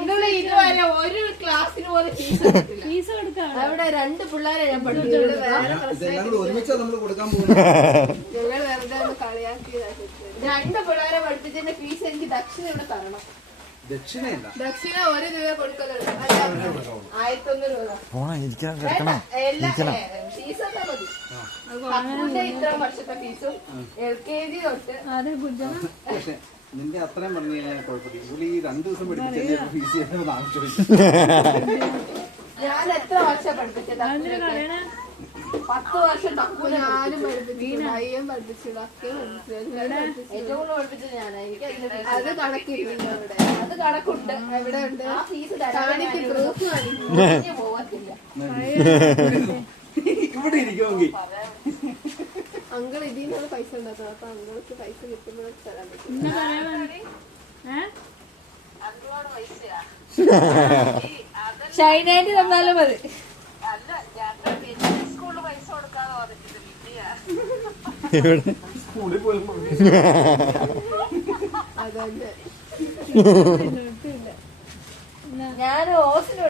ഇതുവരെ ഒരു ക്ലാസ്സിന് പോലെ ഫീസ് കൊടുക്കാം. അവിടെ 2 പിള്ളേരെ ഞാൻ പഠിപ്പിച്ചത്. ഞങ്ങൾ വെറുതെ ഒന്ന് കളിയാക്കിയതാ. 2 പിള്ളേരെ പഠിപ്പിച്ചതിന്റെ ഫീസ് എനിക്ക് ദക്ഷിണ ഇവിടെ തരണം. ദക്ഷിണ 1 രൂപ കൊടുക്കല്ലോ. 1100 രൂപ. ഇത്ര വർഷത്തെ ഫീസും LKG തൊട്ട് നിന്റെ അത്രയും പറഞ്ഞു കഴിഞ്ഞാൽ കുഴപ്പമില്ല. ഈ 2 ദിവസം പഠിപ്പിച്ച ഫീസ് ഞാൻ എത്ര വർഷം പഠിപ്പിച്ചത്? 10 വർഷം ഞാനും പഠിപ്പിച്ചു. അയ്യം പഠിപ്പിച്ചു. ഏറ്റവും കൂടുതൽ പഠിപ്പിച്ചത് ഞാനായിരിക്കും. അത് കണക്കില്ല. അവിടെ അത് കണക്കുണ്ട്. എവിടെ ഉണ്ട് ആ ഫീസ് കാണിക്ക് പ്രൂഫ് കാണിക്കും. പോകത്തില്ല. ഇവിടെ ഇരിക്കുമെങ്കിൽ അങ്കിൾ ഇതിൽ നിന്നാണ് പൈസ ഉണ്ടാക്കുന്നത്. അപ്പൊ അങ്കിൾക്ക് പൈസ കിട്ടുമ്പോൾ തരാൻ പറ്റും. ഷൈനായിട്ട് തന്നാലും മതി. സ്കൂളിൽ പോലും അതന്നെ ഞാൻ ഓസിന്